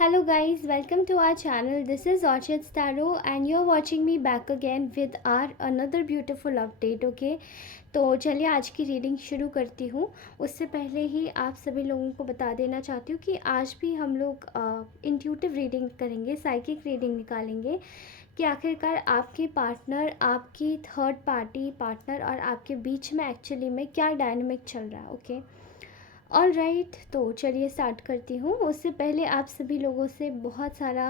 Hello guys, welcome to our channel. This is Orchid Starro and you're watching me back again with our another beautiful update. Okay, तो चलिए आज की reading शुरू करती हूँ। उससे पहले ही आप सभी लोगों को बता देना चाहती हूँ कि आज भी हम लोग इंट्यूटिव रीडिंग करेंगे, साइकिक रीडिंग निकालेंगे कि आखिरकार आपके पार्टनर, आपकी थर्ड पार्टी पार्टनर और आपके बीच में एक्चुअली में क्या डायनामिक चल रहा है। ओके, ऑल राइट, तो चलिए स्टार्ट करती हूँ। उससे पहले आप सभी लोगों से बहुत सारा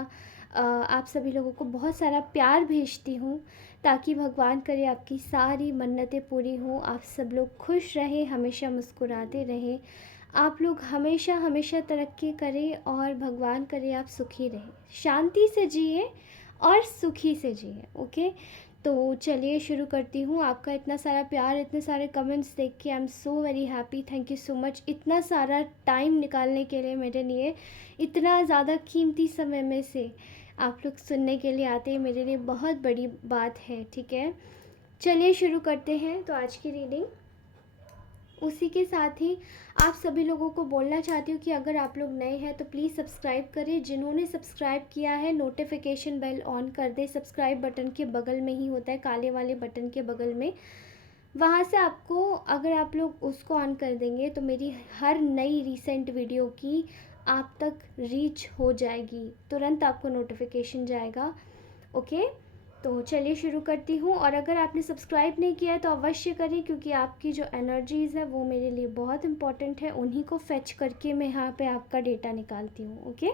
आप सभी लोगों को बहुत सारा प्यार भेजती हूँ ताकि भगवान करे आपकी सारी मन्नतें पूरी हों, आप सब लोग खुश रहें, हमेशा मुस्कुराते रहें, आप लोग हमेशा हमेशा तरक्की करें और भगवान करे आप सुखी रहें, शांति से जिए और सुखी से जिए। ओके, तो चलिए शुरू करती हूँ। आपका इतना सारा प्यार, इतने सारे कमेंट्स देख के I am so very happy. Thank you so much इतना सारा टाइम निकालने के लिए मेरे लिए, इतना ज़्यादा कीमती समय में से आप लोग सुनने के लिए आते हैं, मेरे लिए बहुत बड़ी बात है। ठीक है, चलिए शुरू करते हैं तो आज की रीडिंग। उसी के साथ ही आप सभी लोगों को बोलना चाहती हूँ कि अगर आप लोग नए हैं तो प्लीज़ सब्सक्राइब करें। जिन्होंने सब्सक्राइब किया है नोटिफिकेशन बेल ऑन कर दें। सब्सक्राइब बटन के बगल में ही होता है, काले वाले बटन के बगल में, वहाँ से आपको अगर आप लोग उसको ऑन कर देंगे तो मेरी हर नई रीसेंट वीडियो की आप तक रीच हो जाएगी, तुरंत आपको नोटिफिकेशन जाएगा। ओके, तो चलिए शुरू करती हूँ। और अगर आपने सब्सक्राइब नहीं किया है तो अवश्य करें, क्योंकि आपकी जो एनर्जीज़ है वो मेरे लिए बहुत इंपॉर्टेंट है, उन्हीं को फेच करके मैं यहाँ पे आपका डेटा निकालती हूँ। ओके,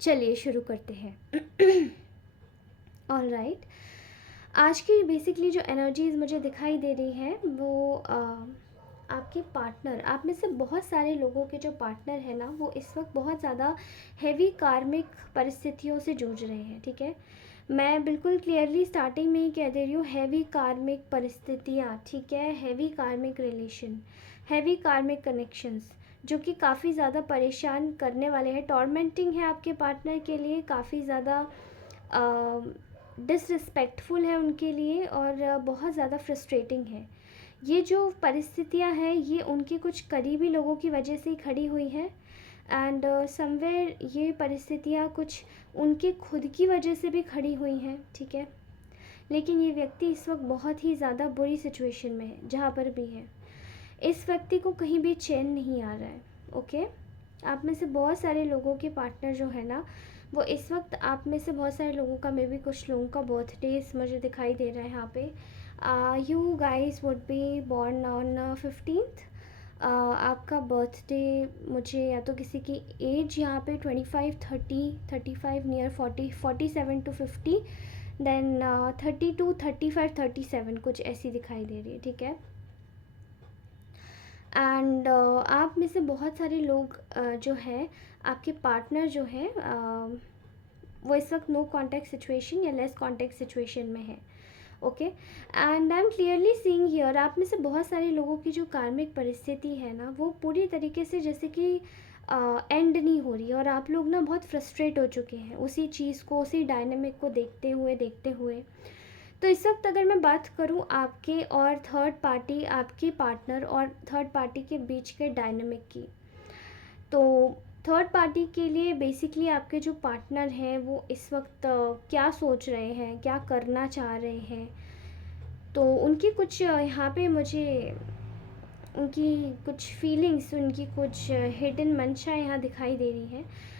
चलिए शुरू करते हैं। ऑल राइट, आज की बेसिकली जो एनर्जीज़ मुझे दिखाई दे रही हैं वो आपके पार्टनर, आप में से बहुत सारे लोगों के जो पार्टनर है ना वो इस वक्त बहुत ज़्यादा हैवी कार्मिक परिस्थितियों से जूझ रहे हैं। ठीक है, मैं बिल्कुल क्लियरली स्टार्टिंग में ही कह दे रही हूँ, हैवी कार्मिक परिस्थितियाँ। ठीक है, हैवी कार्मिक रिलेशन, हैवी कार्मिक कनेक्शंस जो कि काफ़ी ज़्यादा परेशान करने वाले हैं, टॉर्मेंटिंग है आपके पार्टनर के लिए, काफ़ी ज़्यादा डिसरिस्पेक्टफुल है उनके लिए और बहुत ज़्यादा फ्रस्ट्रेटिंग है। ये जो परिस्थितियाँ हैं ये उनके कुछ करीबी लोगों की वजह से ही खड़ी हुई हैं एंड समवेयर ये परिस्थितियाँ कुछ उनके खुद की वजह से भी खड़ी हुई हैं। ठीक है, लेकिन ये व्यक्ति इस वक्त बहुत ही ज़्यादा बुरी सिचुएशन में है, जहाँ पर भी है इस व्यक्ति को कहीं भी चैन नहीं आ रहा है। ओके, आप में से बहुत सारे लोगों के पार्टनर जो है ना वो इस वक्त, आप में से बहुत सारे लोगों का, मे बी कुछ लोगों का बर्थडे मुझे दिखाई दे रहा है यहाँ पे। You guys would be born on 15th। आपका बर्थडे मुझे या तो किसी की एज यहाँ पे 25, 30, 35, नियर 40, 47 to 50, देन 32, 35, 37 कुछ ऐसी दिखाई दे रही है। ठीक है, एंड आप में से बहुत सारे लोग जो है, आपके पार्टनर जो है वो इस वक्त नो कॉन्टैक्ट सिचुएशन या लेस कॉन्टैक्ट सिचुएशन में है। Okay, and I am clearly seeing here, आप में से बहुत सारे लोगों की जो कार्मिक परिस्थिति है ना वो पूरी तरीके से जैसे कि एंड नहीं हो रही है और आप लोग ना बहुत फ्रस्ट्रेट हो चुके हैं उसी चीज़ को, उसी डायनेमिक को देखते हुए। तो इस वक्त अगर मैं बात करूं आपके और थर्ड पार्टी, आपके पार्टनर और थर्ड पार्टी के बीच के डायनामिक की, तो थर्ड पार्टी के लिए बेसिकली आपके जो पार्टनर हैं वो इस वक्त क्या सोच रहे हैं, क्या करना चाह रहे हैं, तो उनकी कुछ यहाँ पे मुझे उनकी कुछ फीलिंग्स, उनकी कुछ हिडन मंशा यहाँ दिखाई दे रही है।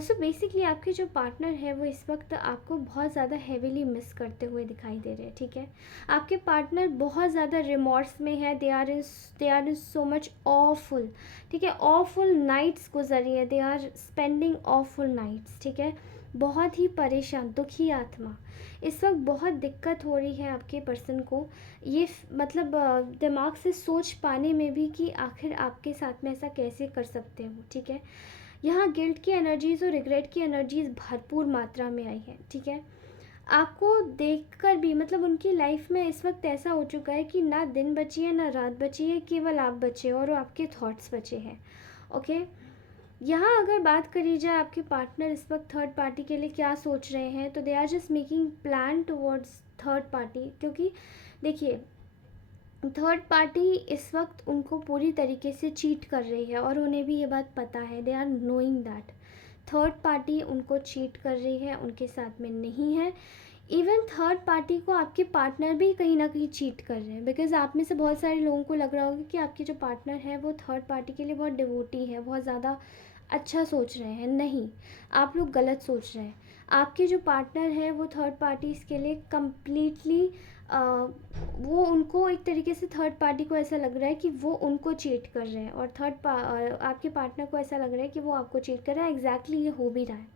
सो बेसिकली आपके जो पार्टनर है वो इस वक्त आपको बहुत ज़्यादा हेविली मिस करते हुए दिखाई दे रहे हैं। ठीक है, आपके पार्टनर बहुत ज़्यादा रिमॉर्स में है, they are in so much awful. ठीक है, ऑफुल नाइट्स गुजरी है, they are spending awful nights. ठीक है, बहुत ही परेशान, दुखी आत्मा, इस वक्त बहुत दिक्कत हो रही है आपके पर्सन को, ये मतलब दिमाग से सोच पाने में भी कि आखिर आपके साथ में ऐसा कैसे कर सकते हो। ठीक है, यहाँ गिल्ट की एनर्जीज़ और रिग्रेट की एनर्जीज़ भरपूर मात्रा में आई है। ठीक है, आपको देखकर भी मतलब उनकी लाइफ में इस वक्त ऐसा हो चुका है कि ना दिन बची है ना रात बची है, केवल आप बचे और आपके थॉट्स बचे हैं। ओके, यहाँ अगर बात करी जाए आपके पार्टनर इस वक्त थर्ड पार्टी के लिए क्या सोच रहे हैं, तो they are just making plan towards third party, क्योंकि देखिए थर्ड पार्टी इस वक्त उनको पूरी तरीके से चीट कर रही है और उन्हें भी ये बात पता है, they are knowing that. Third party उनको चीट कर रही है, उनके साथ में नहीं है। इवन थर्ड पार्टी को आपके पार्टनर भी कहीं ना कहीं चीट कर रहे हैं, बिकॉज आप में से बहुत सारे लोगों को लग रहा होगा कि आपके जो पार्टनर है वो थर्ड पार्टी के लिए बहुत डिवोटी है, बहुत ज़्यादा अच्छा सोच रहे हैं। नहीं, आप लोग गलत सोच रहे हैं। आपके जो पार्टनर है वो थर्ड पार्टीज़ के लिए कम्प्लीटली वो उनको एक तरीके से थर्ड पार्टी को ऐसा लग रहा है कि वो उनको चीट कर रहे हैं, और आपके पार्टनर को ऐसा लग रहा है कि वो आपको चीट कर रहा है। एग्जैक्टली ये हो भी रहा है।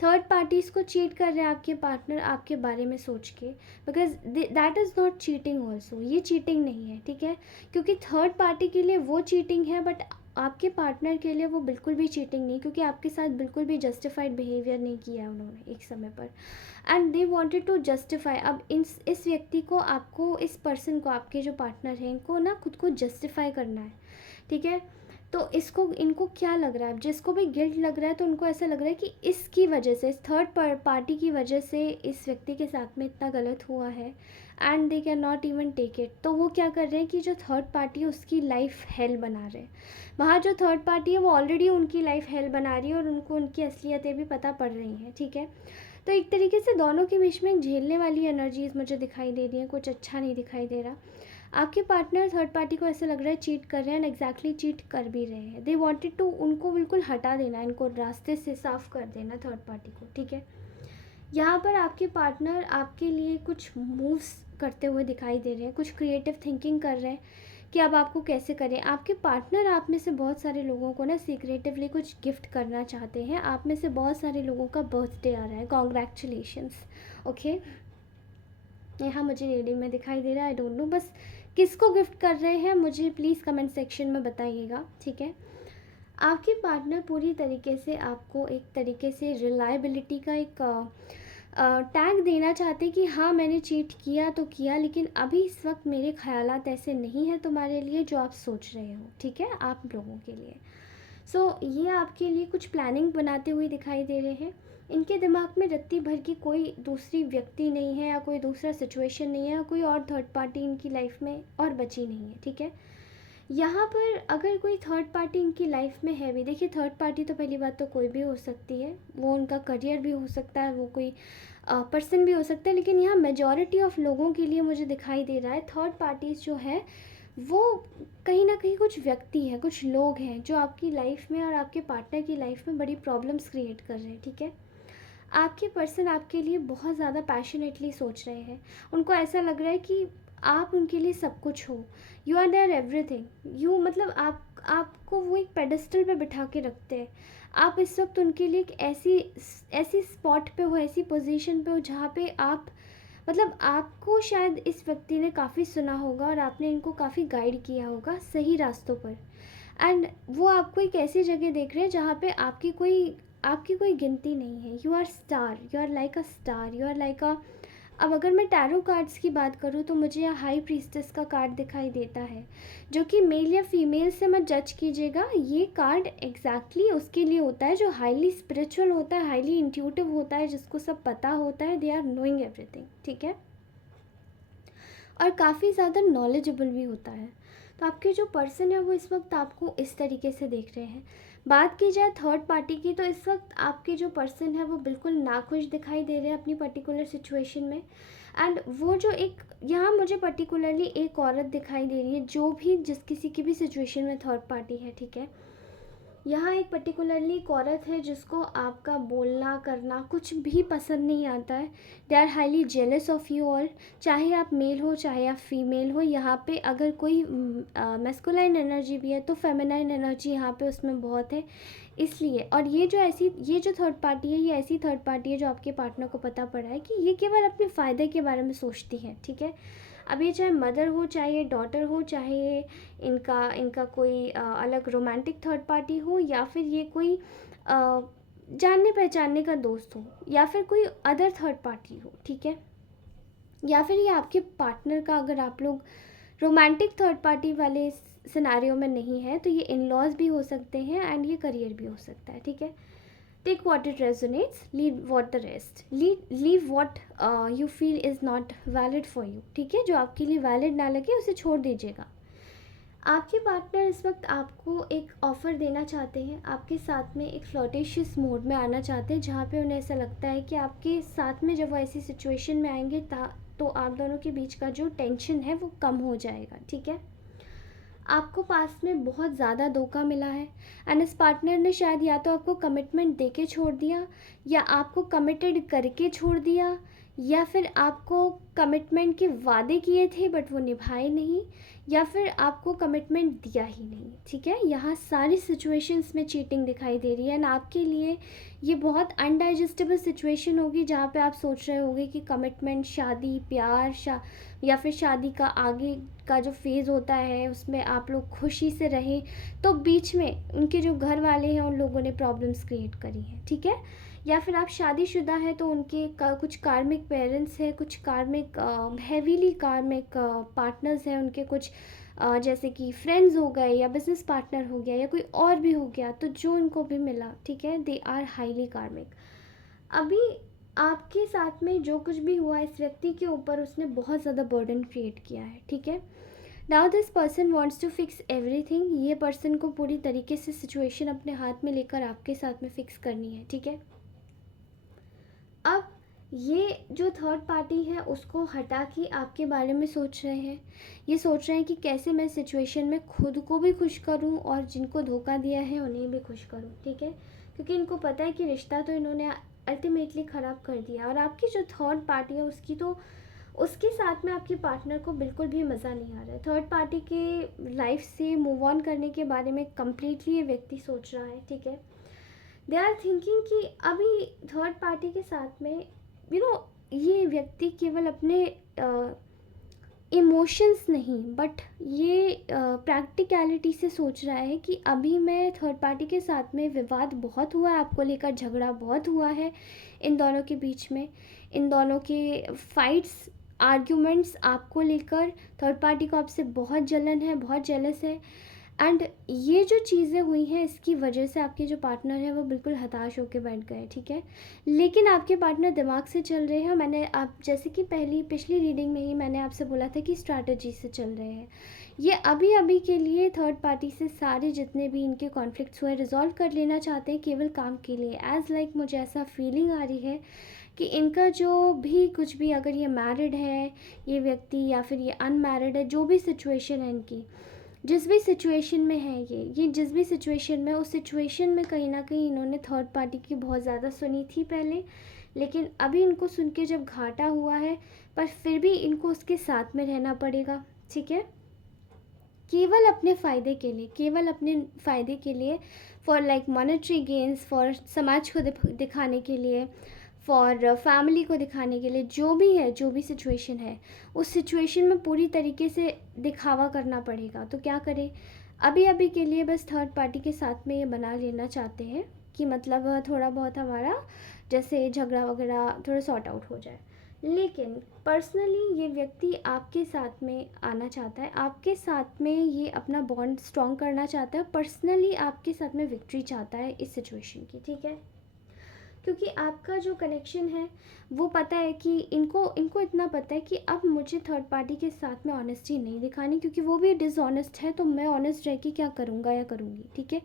थर्ड पार्टीज़ को चीट कर रहे हैं आपके पार्टनर आपके बारे में सोच के, because that is not cheating also, ये चीटिंग नहीं है, ठीक है। क्योंकि थर्ड पार्टी के लिए वो चीटिंग है, बट आपके पार्टनर के लिए वो बिल्कुल भी चीटिंग नहीं, क्योंकि आपके साथ बिल्कुल भी जस्टिफाइड बिहेवियर नहीं किया है उन्होंने एक समय पर, and they wanted to justify. अब इस व्यक्ति को, आपको, इस पर्सन को, आपके जो पार्टनर हैं इनको ना खुद को जस्टिफाई करना है, ठीक है। तो इनको क्या लग रहा है, जिसको भी गिल्ट लग रहा है तो उनको ऐसा लग रहा है कि इसकी वजह से, इस थर्ड पार्टी की वजह से इस व्यक्ति के साथ में इतना गलत हुआ है, and they can not even take it. तो वो क्या कर रहे हैं कि जो थर्ड पार्टी है उसकी लाइफ हेल बना रहे हैं। वहाँ जो थर्ड पार्टी है वो ऑलरेडी उनकी लाइफ हेल बना रही है, और उनको उनकी असलियतें भी पता पड़ रही हैं, ठीक है। तो एक तरीके से दोनों के बीच में एक झेलने वाली एनर्जीज मुझे दिखाई दे रही हैं, कुछ अच्छा नहीं दिखाई दे रहा। आपके पार्टनर थर्ड पार्टी को ऐसा लग रहा है चीट कर रहे हैं, एंड एग्जैक्टली चीट कर भी रहे हैं। दे वांटेड टू, उनको बिल्कुल हटा देना, इनको रास्ते से साफ कर देना थर्ड पार्टी को, ठीक है। यहाँ पर आपके पार्टनर आपके लिए कुछ मूव्स करते हुए दिखाई दे रहे हैं, कुछ क्रिएटिव थिंकिंग कर रहे हैं कि अब आपको कैसे करें। आपके पार्टनर आप में से बहुत सारे लोगों को ना सीक्रेटिवली कुछ गिफ्ट करना चाहते हैं। आप में से बहुत सारे लोगों का बर्थडे आ रहा है, कॉन्ग्रेचुलेशंस, ओके। यहाँ मुझे रीडिंग में दिखाई दे रहा है, आई डोंट नो बस किसको गिफ्ट कर रहे हैं, मुझे प्लीज़ कमेंट सेक्शन में बताइएगा, ठीक है। आपके पार्टनर पूरी तरीके से आपको एक तरीके से रिलायबिलिटी का एक टैग देना चाहते हैं कि हाँ मैंने चीट किया तो किया, लेकिन अभी इस वक्त मेरे ख्यालात ऐसे नहीं हैं तुम्हारे लिए जो आप सोच रहे हो, ठीक है, आप लोगों के लिए। ये आपके लिए कुछ प्लानिंग बनाते हुए दिखाई दे रहे हैं। इनके दिमाग में रत्ती भर की कोई दूसरी व्यक्ति नहीं है, या कोई दूसरा सिचुएशन नहीं है, या कोई और थर्ड पार्टी इनकी लाइफ में और बची नहीं है, ठीक है। यहाँ पर अगर कोई थर्ड पार्टी इनकी लाइफ में है भी, देखिए थर्ड पार्टी तो पहली बात तो कोई भी हो सकती है, वो उनका करियर भी हो सकता है, वो कोई पर्सन भी हो सकता है, लेकिन यहाँ मेजॉरिटी ऑफ लोगों के लिए मुझे दिखाई दे रहा है थर्ड पार्टीज़ जो है वो कहीं ना कहीं कुछ व्यक्ति हैं, कुछ लोग हैं जो आपकी लाइफ में और आपके पार्टनर की लाइफ में बड़ी प्रॉब्लम्स क्रिएट कर रहे हैं, ठीक है। आपके पर्सन आपके लिए बहुत ज़्यादा पैशनेटली सोच रहे हैं। उनको ऐसा लग रहा है कि आप उनके लिए सब कुछ हो, you are there everything, you मतलब आपको वो एक पेडेस्टल पे बिठा के रखते हैं। आप इस वक्त उनके लिए एक ऐसी स्पॉट पे हो, ऐसी पोजीशन पे हो जहाँ पे आप मतलब आपको शायद इस व्यक्ति ने काफ़ी सुना होगा और आपने इनको काफ़ी गाइड किया होगा सही रास्तों पर, एंड वो आपको एक ऐसी जगह देख रहे हैं जहाँ पे आपकी कोई गिनती नहीं है। You are star, you are like a star, you are like a, अब अगर मैं टैरो कार्ड्स की बात करूँ तो मुझे यहाँ हाई प्रीस्टेस का कार्ड दिखाई देता है, जो कि मेल या फीमेल से मत जज कीजिएगा। ये कार्ड एग्जैक्टली उसके लिए होता है जो हाईली स्पिरिचुअल होता है, हाईली इंट्यूटिव होता है, जिसको सब पता होता है, दे आर नोइंग एवरीथिंग, ठीक है, और काफ़ी ज़्यादा नॉलेजेबल भी होता है। तो आपके जो पर्सन है वो इस वक्त आपको इस तरीके से देख रहे हैं। बात की जाए थर्ड पार्टी की, तो इस वक्त आपके जो पर्सन है वो बिल्कुल नाखुश दिखाई दे रहे हैं अपनी पर्टिकुलर सिचुएशन में, एंड वो जो एक यहाँ मुझे पर्टिकुलरली एक औरत दिखाई दे रही है जो भी जिस किसी की भी सिचुएशन में थर्ड पार्टी है, ठीक है। यहाँ एक पर्टिकुलरली एक औरत है जिसको आपका बोलना करना कुछ भी पसंद नहीं आता है। They are highly jealous of you all, चाहे आप मेल हो चाहे आप फीमेल हो। यहाँ पे अगर कोई मैस्कुलाइन एनर्जी भी है तो फेमिनाइन एनर्जी यहाँ पे उसमें बहुत है, इसलिए। और ये जो थर्ड पार्टी है, ये ऐसी थर्ड पार्टी है जो आपके पार्टनर को पता पड़ा है कि ये केवल अपने फ़ायदे के बारे में सोचती है, ठीक है। अब ये चाहे मदर हो, चाहे ये डॉटर हो, चाहे ये इनका कोई अलग रोमांटिक थर्ड पार्टी हो, या फिर ये कोई जानने पहचानने का दोस्त हो, या फिर कोई अदर थर्ड पार्टी हो, ठीक है। या फिर ये आपके पार्टनर का, अगर आप लोग रोमांटिक थर्ड पार्टी वाले सिनारियो में नहीं है तो ये इन लॉज भी हो सकते हैं, एंड ये करियर भी हो सकता है, ठीक है। Take what it resonates, leave what the rest, leave what you feel is not valid for you, ठीक है। जो आपके लिए वैलिड ना लगे उसे छोड़ दीजिएगा। आपके पार्टनर इस वक्त आपको एक ऑफ़र देना चाहते हैं, आपके साथ में एक फ्लर्टेशियस मोड में आना चाहते हैं, जहाँ पे उन्हें ऐसा लगता है कि आपके साथ में जब वो ऐसी सिचुएशन में आएंगे तो आप दोनों के बीच का जो टेंशन है वो कम हो जाएगा, ठीक है। आपको पास में बहुत ज़्यादा धोखा मिला है एंड इस पार्टनर ने शायद या तो आपको कमिटमेंट दे के छोड़ दिया, या आपको कमिटेड करके छोड़ दिया, या फिर आपको कमिटमेंट के वादे किए थे बट वो निभाए नहीं, या फिर आपको कमिटमेंट दिया ही नहीं, ठीक है। यहाँ सारी सिचुएशंस में चीटिंग दिखाई दे रही है एंड आपके लिए ये बहुत अनडाइजेस्टेबल सिचुएशन होगी, जहाँ पे आप सोच रहे होंगे कि कमिटमेंट, शादी, प्यार, या फिर शादी का आगे का जो फेज़ होता है उसमें आप लोग खुशी से रहें, तो बीच में उनके जो घर वाले हैं उन लोगों ने प्रॉब्लम्स क्रिएट करी हैं, ठीक है। या फिर आप शादीशुदा हैं तो उनके कुछ कार्मिक पेरेंट्स हैं, कुछ कार्मिक हैवीली कार्मिक पार्टनर्स हैं, उनके कुछ जैसे कि फ्रेंड्स हो गए या बिजनेस पार्टनर हो गया या कोई और भी हो गया, तो जो इनको भी मिला, ठीक है, दे आर हाईली कार्मिक। अभी आपके साथ में जो कुछ भी हुआ इस व्यक्ति के ऊपर उसने बहुत ज़्यादा बर्डन क्रिएट किया है, ठीक है। Now this person wants to fix everything. ये पर्सन को पूरी तरीके से सिचुएशन अपने हाथ में लेकर आपके साथ में फिक्स करनी है, ठीक है। अब ये जो थर्ड पार्टी है उसको हटा के आपके बारे में सोच रहे हैं, ये सोच रहे हैं कि कैसे मैं सिचुएशन में खुद को भी खुश करूं और जिनको धोखा दिया है उन्हें भी खुश करूं, ठीक है। क्योंकि इनको पता है कि रिश्ता तो इन्होंने अल्टीमेटली ख़राब कर दिया, और आपकी जो थर्ड पार्टी है उसकी तो उसके साथ में आपके पार्टनर को बिल्कुल भी मज़ा नहीं आ रहा है। थर्ड पार्टी के लाइफ से मूव ऑन करने के बारे में कम्प्लीटली ये व्यक्ति सोच रहा है, ठीक है। दे आर थिंकिंग कि अभी थर्ड पार्टी के साथ में ये व्यक्ति केवल अपने इमोशंस नहीं बट ये प्रैक्टिकलिटी से सोच रहा है कि अभी मैं थर्ड पार्टी के साथ में विवाद बहुत हुआ है, आपको लेकर झगड़ा बहुत हुआ है इन दोनों के बीच में, इन दोनों के फाइट्स, आर्ग्यूमेंट्स आपको लेकर थर्ड पार्टी को आपसे बहुत जलन है, बहुत जेलस है। एंड ये जो चीज़ें हुई हैं इसकी वजह से आपके जो पार्टनर है वो बिल्कुल हताश होकर बैठ गए, ठीक है। लेकिन आपके पार्टनर दिमाग से चल रहे हैं, मैंने आप जैसे कि पिछली रीडिंग में ही मैंने आपसे बोला था कि स्ट्रैटेजी से चल रहे हैं। ये अभी अभी के लिए थर्ड पार्टी से सारे जितने भी इनके कॉन्फ्लिक्ट्स हुए रिजॉल्व कर लेना चाहते हैं, केवल काम के लिए। एज लाइक मुझे ऐसा फीलिंग आ रही है कि इनका जो भी कुछ भी, अगर ये मैरिड है ये व्यक्ति या फिर ये अनमैरिड है, जो भी सिचुएशन है इनकी, जिस भी सिचुएशन में है ये जिस भी सिचुएशन में, उस सिचुएशन में कहीं ना कहीं इन्होंने थर्ड पार्टी की बहुत ज़्यादा सुनी थी पहले, लेकिन अभी इनको सुन के जब घाटा हुआ है, पर फिर भी इनको उसके साथ में रहना पड़ेगा, ठीक है। केवल अपने फ़ायदे के लिए, केवल अपने फ़ायदे के लिए, for like monetary gains, for समाज को दिखाने के लिए, फॉर फैमिली को दिखाने के लिए, जो भी है, जो भी सिचुएशन है, उस सिचुएशन में पूरी तरीके से दिखावा करना पड़ेगा। तो क्या करें, अभी अभी के लिए बस थर्ड पार्टी के साथ में ये बना लेना चाहते हैं कि मतलब थोड़ा बहुत हमारा जैसे झगड़ा वगैरह थोड़ा सॉर्ट आउट हो जाए। लेकिन पर्सनली ये व्यक्ति आपके साथ में आना चाहता है, आपके साथ में ये अपना बॉन्ड स्ट्रॉन्ग करना चाहता है, पर्सनली आपके साथ में विक्ट्री चाहता है इस सिचुएशन की, ठीक है। क्योंकि आपका जो कनेक्शन है वो पता है कि इनको इनको इतना पता है कि अब मुझे थर्ड पार्टी के साथ में ऑनेस्टी नहीं दिखानी, क्योंकि वो भी डिसऑनेस्ट है, तो मैं ऑनेस्ट रह के क्या करूँगा या करूँगी, ठीक है।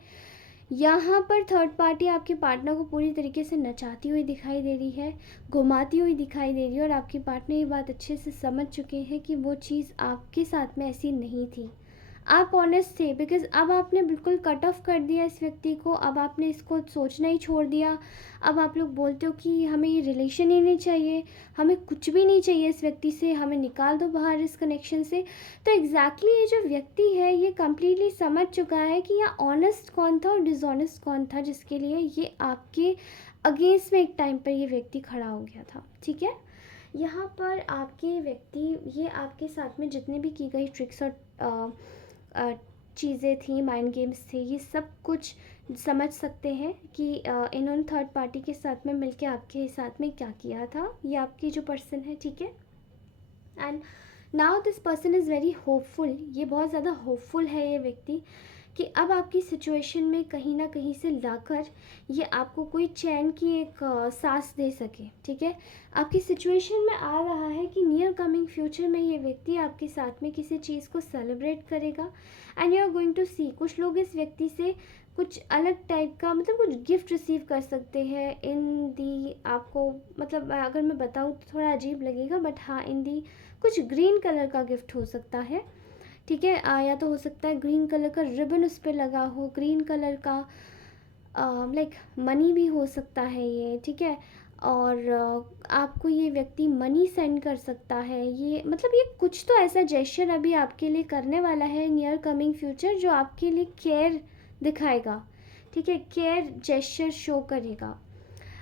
यहाँ पर थर्ड पार्टी आपके पार्टनर को पूरी तरीके से नचाती हुई दिखाई दे रही है, घुमाती हुई दिखाई दे रही है, और आपके पार्टनर ये बात अच्छे से समझ चुके हैं कि वो चीज़ आपके साथ में ऐसी नहीं थी। आप ऑनेस्ट थे, बिकॉज अब आपने बिल्कुल कट ऑफ कर दिया इस व्यक्ति को, अब आपने इसको सोचना ही छोड़ दिया। अब आप लोग बोलते हो कि हमें ये रिलेशन ही नहीं चाहिए, हमें कुछ भी नहीं चाहिए इस व्यक्ति से, हमें निकाल दो बाहर इस कनेक्शन से। तो एग्जैक्टली ये जो व्यक्ति है ये कम्प्लीटली समझ चुका है कि यहाँ ऑनेस्ट कौन था और डिसऑनेस्ट कौन था, जिसके लिए ये आपके अगेंस्ट में एक टाइम पर ये व्यक्ति खड़ा हो गया था, ठीक है। यहाँ पर आपके व्यक्ति, ये आपके साथ में जितने भी की गई ट्रिक्स और चीज़ें थी, माइंड गेम्स थे, ये सब कुछ समझ सकते हैं कि इन्होंने थर्ड पार्टी के साथ में मिलके आपके साथ में क्या किया था, ये आपकी जो पर्सन है, ठीक है। And now this person is very hopeful, ये बहुत ज़्यादा होपफुल है ये व्यक्ति कि अब आपकी सिचुएशन में कहीं ना कहीं से लाकर ये आपको कोई चैन की एक सांस दे सके। ठीक है, आपकी सिचुएशन में आ रहा है कि नियर कमिंग फ्यूचर में ये व्यक्ति आपके साथ में किसी चीज़ को सेलिब्रेट करेगा and you are going to see, कुछ लोग इस व्यक्ति से कुछ अलग टाइप का मतलब कुछ गिफ्ट रिसीव कर सकते हैं इन दी, आपको मतलब अगर मैं बताऊँ तो थोड़ा अजीब लगेगा, बट हाँ इन दी कुछ ग्रीन कलर का गिफ्ट हो सकता है। ठीक है, या तो हो सकता है ग्रीन कलर का रिबन उस पर लगा हो, ग्रीन कलर का लाइक मनी भी हो सकता है ये। ठीक है, और आपको ये व्यक्ति मनी सेंड कर सकता है, ये मतलब ये कुछ तो ऐसा जेस्चर अभी आपके लिए करने वाला है नियर कमिंग फ्यूचर जो आपके लिए केयर दिखाएगा। ठीक है, केयर जेस्चर शो करेगा।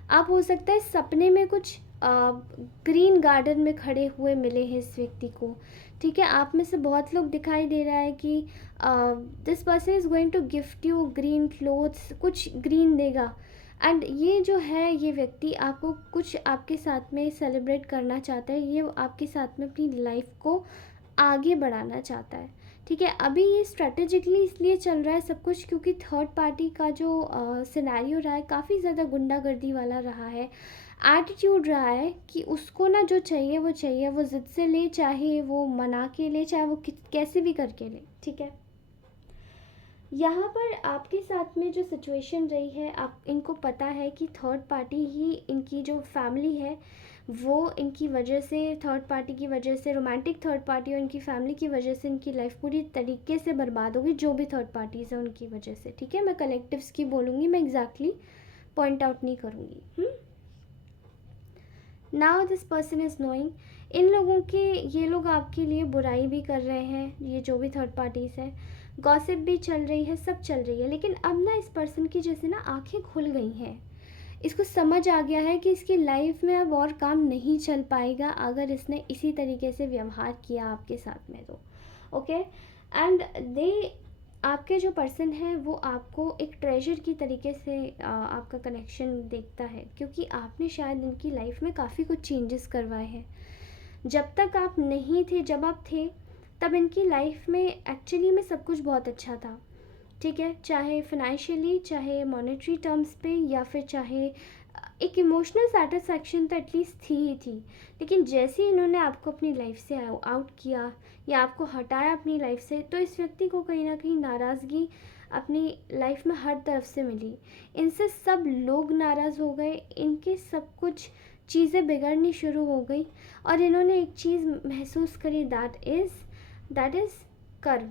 आप हो सकता है सपने में कुछ ग्रीन गार्डन में खड़े हुए मिले हैं इस व्यक्ति को। ठीक है, आप में से बहुत लोग दिखाई दे रहा है कि this person is going to gift you green clothes, कुछ ग्रीन देगा। एंड ये जो है ये व्यक्ति आपको कुछ आपके साथ में सेलिब्रेट करना चाहता है, ये आपके साथ में अपनी लाइफ को आगे बढ़ाना चाहता है। ठीक है, अभी ये स्ट्रेटेजिकली इसलिए चल रहा है सब कुछ क्योंकि थर्ड पार्टी का जो सिनेरियो रहा है काफ़ी ज़्यादा गुंडागर्दी वाला रहा है, एटीट्यूड रहा है कि उसको ना जो चाहिए वो चाहिए, वो ज़िद से ले, चाहे वो मना के ले, चाहे वो कैसे भी करके ले। ठीक है, यहाँ पर आपके साथ में जो सिचुएशन रही है, आप इनको पता है कि थर्ड पार्टी ही इनकी जो फैमिली है वो इनकी वजह से, थर्ड पार्टी की वजह से, रोमांटिक थर्ड पार्टी और इनकी फैमिली की वजह से इनकी लाइफ पूरी तरीके से बर्बाद होगी, जो भी थर्ड पार्टीज़ हैं उनकी वजह से। ठीक है, मैं कलेक्टिव्स की बोलूँगी, मैं एग्जैक्टली पॉइंट आउट नहीं करूँगी। Now this person is knowing, इन लोगों के, ये लोग आपके लिए बुराई भी कर रहे हैं, ये जो भी थर्ड पार्टीज़ हैं, गॉसिप भी चल रही है, सब चल रही है, लेकिन अब ना इस पर्सन की जैसे ना आंखें खुल गई हैं, इसको समझ आ गया है कि इसकी लाइफ में अब और काम नहीं चल पाएगा अगर इसने इसी तरीके से व्यवहार किया आपके साथ में तो। ओके, एंड दे, आपके जो पर्सन है वो आपको एक ट्रेजर की तरीके से आपका कनेक्शन देखता है, क्योंकि आपने शायद इनकी लाइफ में काफ़ी कुछ चेंजेस करवाए हैं। जब तक आप नहीं थे, जब आप थे तब इनकी लाइफ में एक्चुअली में सब कुछ बहुत अच्छा था। ठीक है, चाहे फिनेंशियली, चाहे मॉनेटरी टर्म्स पे, या फिर चाहे एक इमोशनल सेटिस्फैक्शन तो एटलीस्ट थी ही थी। लेकिन जैसे ही इन्होंने आपको अपनी लाइफ से आउट किया या आपको हटाया अपनी लाइफ से, तो इस व्यक्ति को कहीं ना कहीं नाराज़गी अपनी लाइफ में हर तरफ से मिली। इनसे सब लोग नाराज़ हो गए, इनके सब कुछ चीज़ें बिगड़नी शुरू हो गई और इन्होंने एक चीज़ महसूस करी, दैट इज़ कर्म।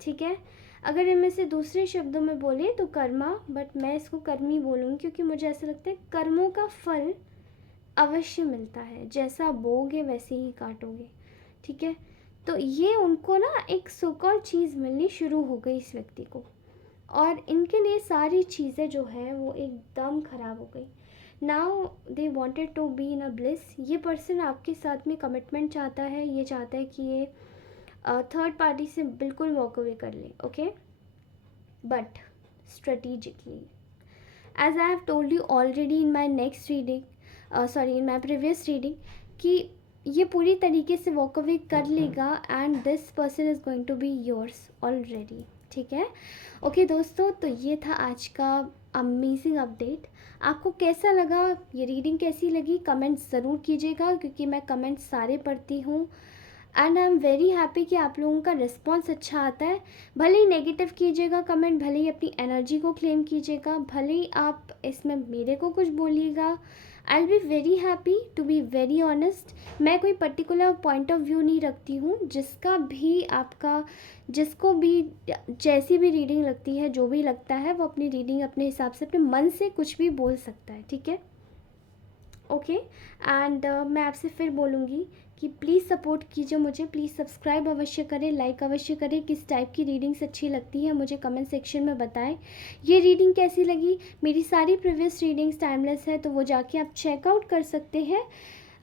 ठीक है, अगर इनमें से दूसरे शब्दों में बोले तो कर्मा, बट मैं इसको कर्म ही बोलूँगी क्योंकि मुझे ऐसा लगता है कर्मों का फल अवश्य मिलता है, जैसा बोगे वैसे ही काटोगे। ठीक है, तो ये उनको ना एक सोकॉल चीज़ मिलनी शुरू हो गई इस व्यक्ति को, और इनके लिए सारी चीज़ें जो है वो एकदम ख़राब हो गई। Now they wanted to be in a bliss. ये पर्सन आपके साथ में कमिटमेंट चाहता है, ये चाहता है कि ये थर्ड पार्टी से बिल्कुल वॉक अवे कर ले। Okay, but strategically, as I have told you already in my next reading, sorry in my previous reading, कि ये पूरी तरीके से वॉक अवे कर लेगा and this person is going to be yours already. ठीक है, ओके दोस्तों, तो ये था आज का अमेजिंग अपडेट। आपको कैसा लगा, ये रीडिंग कैसी लगी, कमेंट्स ज़रूर कीजिएगा क्योंकि मैं कमेंट्स सारे पढ़ती हूँ and I am very happy कि आप लोगों का रिस्पॉन्स अच्छा आता है। भले ही नेगेटिव कीजिएगा कमेंट, भले ही अपनी एनर्जी को क्लेम कीजिएगा, भले ही आप इसमें मेरे को कुछ बोलिएगा, I will be very happy to be very honest. मैं कोई पर्टिकुलर पॉइंट ऑफ व्यू नहीं रखती हूँ, जिसका भी आपका, जिसको भी जैसी भी रीडिंग लगती है, जो भी लगता है वो अपनी रीडिंग अपने हिसाब से अपने मन से कुछ भी बोल सकता है। ठीक है, ओके, एंड मैं आपसे फिर बोलूँगी कि प्लीज़ सपोर्ट कीजिए मुझे, प्लीज़ सब्सक्राइब अवश्य करें, लाइक अवश्य करें। किस टाइप की रीडिंग्स अच्छी लगती है मुझे कमेंट सेक्शन में बताएं। ये रीडिंग कैसी लगी, मेरी सारी प्रीवियस रीडिंग्स टाइमलेस है तो वो जाके आप चेकआउट कर सकते हैं।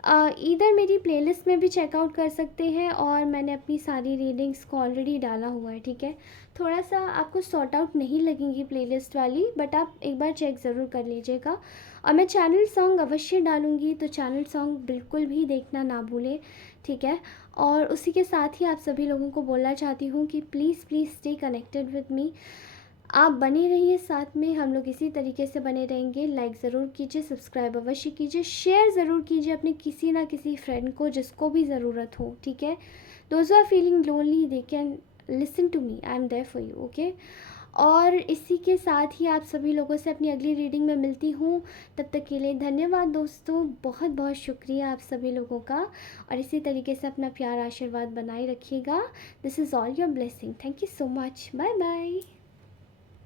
इधर मेरी प्लेलिस्ट में भी चेकआउट कर सकते हैं, और मैंने अपनी सारी रीडिंग्स को ऑलरेडी डाला हुआ है, ठीक है। थोड़ा सा आपको सॉर्ट आउट नहीं लगेंगी प्लेलिस्ट वाली, बट आप एक बार चेक ज़रूर कर लीजिएगा। और मैं चैनल सॉन्ग अवश्य डालूँगी, तो चैनल सॉन्ग बिल्कुल भी देखना ना भूलें, ठीक है। और उसी के साथ ही आप सभी लोगों को बोलना चाहती हूँ कि please please stay connected with me. आप बने रहिए साथ में, हम लोग इसी तरीके से बने रहेंगे। लाइक ज़रूर कीजिए, सब्सक्राइब अवश्य कीजिए, शेयर ज़रूर कीजिए अपने किसी ना किसी फ्रेंड को जिसको भी ज़रूरत हो, ठीक है। Those are feeling lonely, they can listen to me, I am there for you, okay. और इसी के साथ ही आप सभी लोगों से अपनी अगली रीडिंग में मिलती हूँ। तब तक के लिए धन्यवाद दोस्तों, बहुत बहुत शुक्रिया आप सभी लोगों का। और इसी तरीके से अपना प्यार आशीर्वाद बनाए रखिएगा। This is all your blessing. Thank you so much. Bye bye.